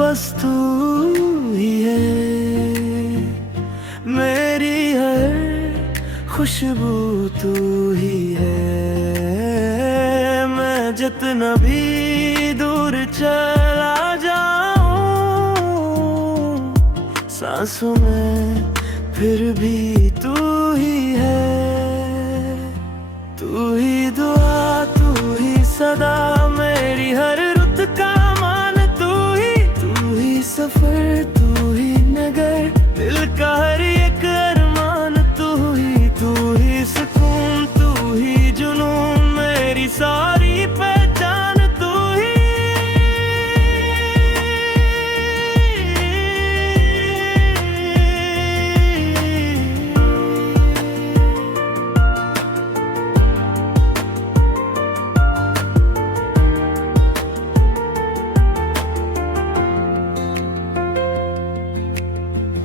बस तू ही है, मेरी हर खुशबू तू ही है। मैं जितना भी दूर चला जाऊं, सांसों में फिर भी तू ही है। तू ही दुआ, तू ही सदा, मेरी हर रुत का मान तू ही सफर, तू ही नगर, दिल का हर एक अरमान तू ही सुकून, तू ही जुनून, मेरी सारी पहचान तू ही।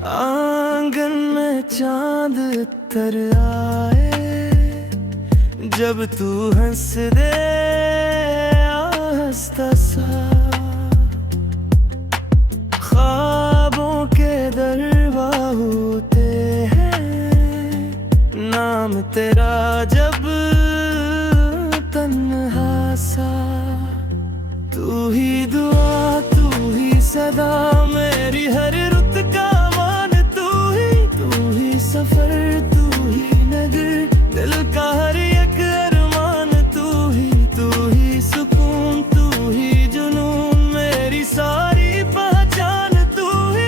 आंगन में चांद उतर आए, जब तू हंस दे आस्ता सा, ख्वाबों के दरवाज़े होते हैं, नाम तेरा जब तन्हा सा। तू ही दुआ, तू ही सदा, मेरी हर रुत का मान तू ही सफर, तू ही नगर, दिल का हर एक अरमान तू ही सुकून, तू ही जुनून, मेरी सारी पहचान तू ही।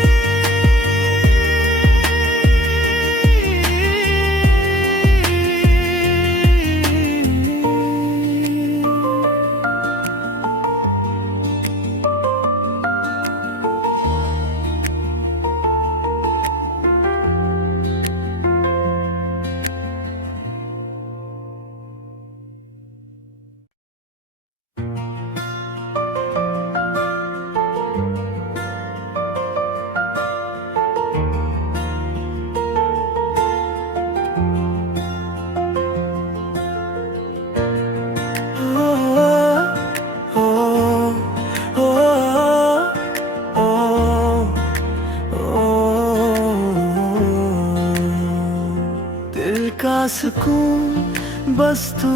दिल का सुकून बस तू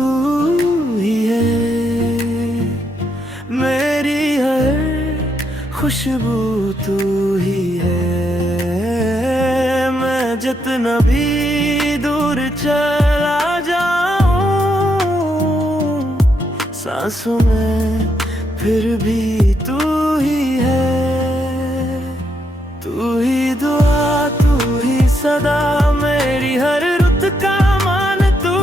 ही है, मेरी हर खुशबू तू ही है। मैं जितना भी दूर चला जाऊं, सांसों में फिर भी तू ही है। तू ही दुआ, तू ही सदा, मेरी हर रुत का मान तू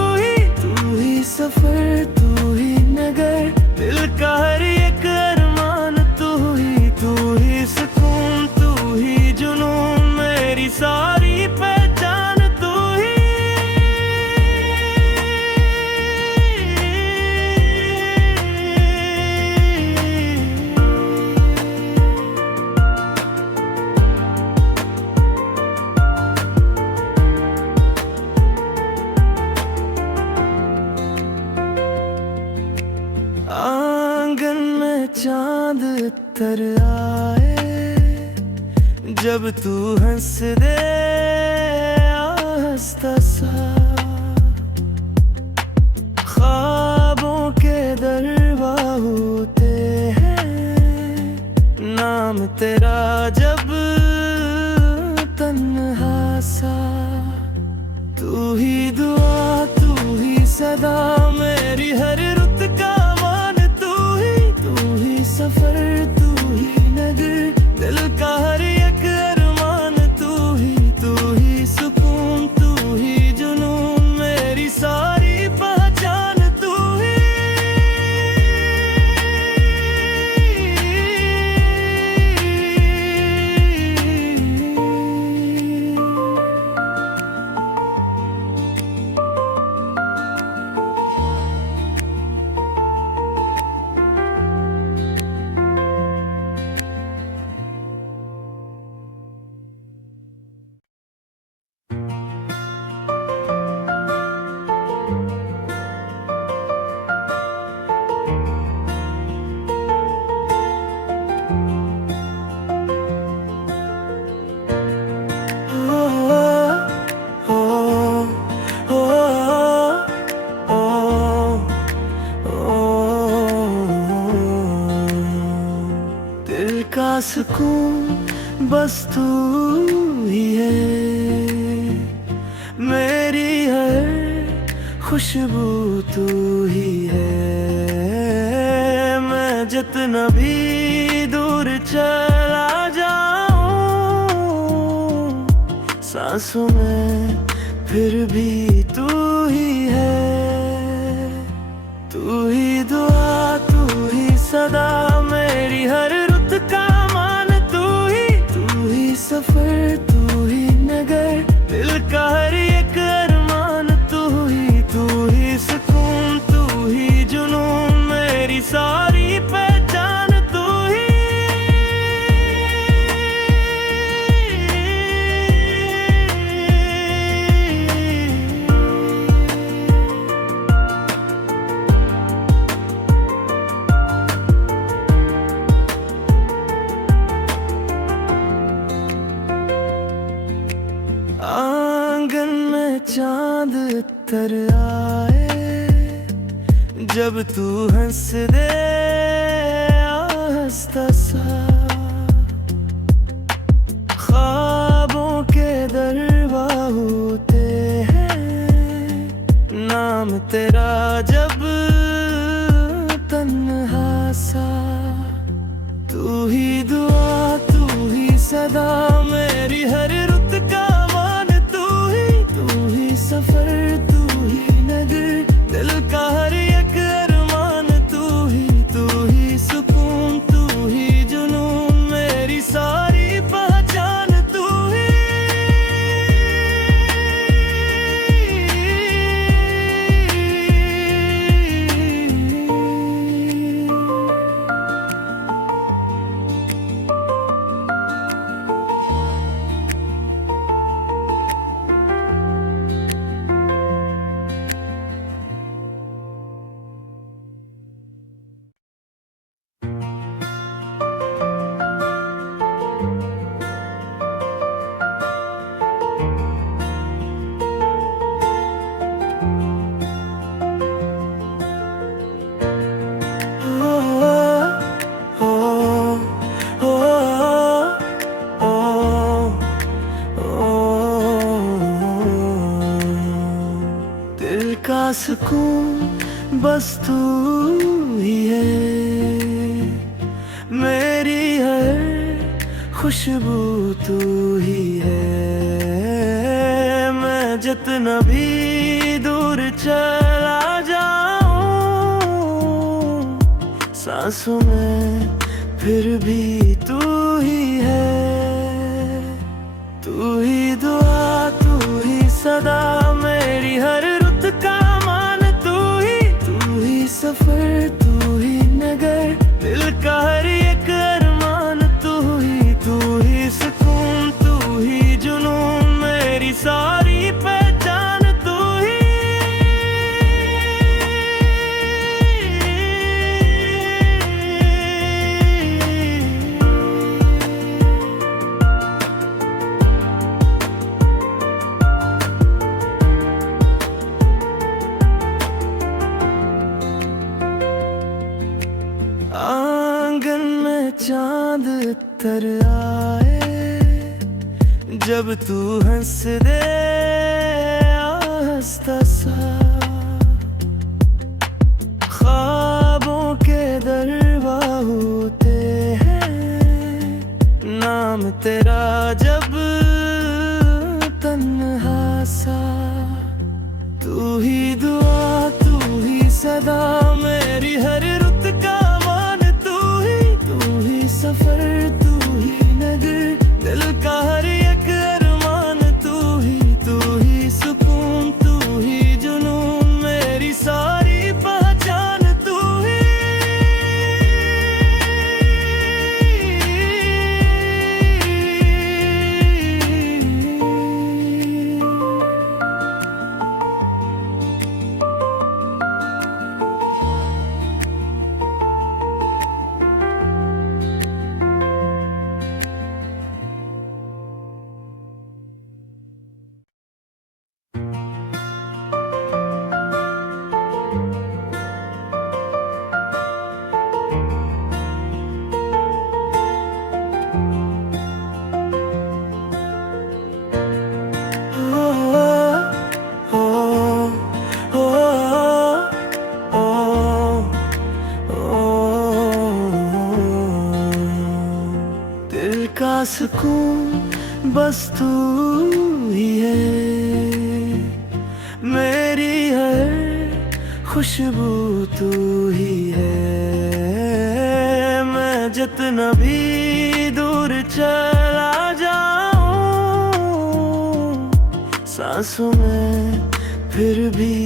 ही सफर, तू ही नगर, दिल का हर एक अरमान तू ही सुकून, तू ही जुनून, मेरी सारी पहचान तू ही। आंगन में चांद उतर आए, जब तू हंस दे आस्ता सा, ख्वाबों के दरवाज़े होते हैं, नाम तेरा जब तन्हा सा। तू ही दुआ, तू ही सदा, मेरी हर रुत का मान तू ही सफर, तू ही नगर, दिल का हर एक अरमान तू ही सुकून, तू ही जुनून, मेरी सारी पहचान तू ही। बस तू ही है, मेरी हर खुशबू तू ही है। मैं जितना भी दूर चला जाऊं, सांसों में फिर भी तू ही है। तू ही दुआ, तू ही सदा, मेरी हर रुत का मान तू ही सफर, तू ही नगर, दिल का हर एक अरमान तू ही सुकून, तू ही जुनून, मेरी सारी पहचान तू ही। आंगन में चांद तर आए, जब तू हंस दे आस्ता सा, ख्वाबों के दरवाज़े होते हैं, नाम तेरा जब तन्हा सा। तू ही दुआ, तू ही सदा, मेरी हर रुत का मान तू ही सफर, तू ही नगर, दिल का हर एक अरमान तू ही सुकून, तू ही जुनून, मेरी सारी पहचान तू ही। दिल का सुकून बस तू ही है, मेरी हर खुशबू तू ही है। मैं जितना भी दूर चला जाऊं, सांसों में फिर भी तू ही है। तू ही दुआ, तू ही सदा, मेरी हर रुत का मान तू ही सफर, तू ही नगर, दिल का हर एक अरमान तू ही सुकून, तू ही जुनून, मेरी सारी पहचान तू ही। आंगन में चांद तर आए, जब तू हंस दे आस्ता सा, ख्वाबों के दरवाज़े होते हैं, नाम तेरा जब तन्हा सा। तू ही दुआ, तू ही सदा, मेरी हर रुत का मान तू ही सफर, तू ही नगर, दिल का हर एक अरमान तू ही सुकून, तू ही जुनून, मेरी सारी पहचान तू ही। बस तू ही है, मेरी हर खुशबू तू ही है। मैं जितना भी दूर चला जाऊं, सांसों में फिर भी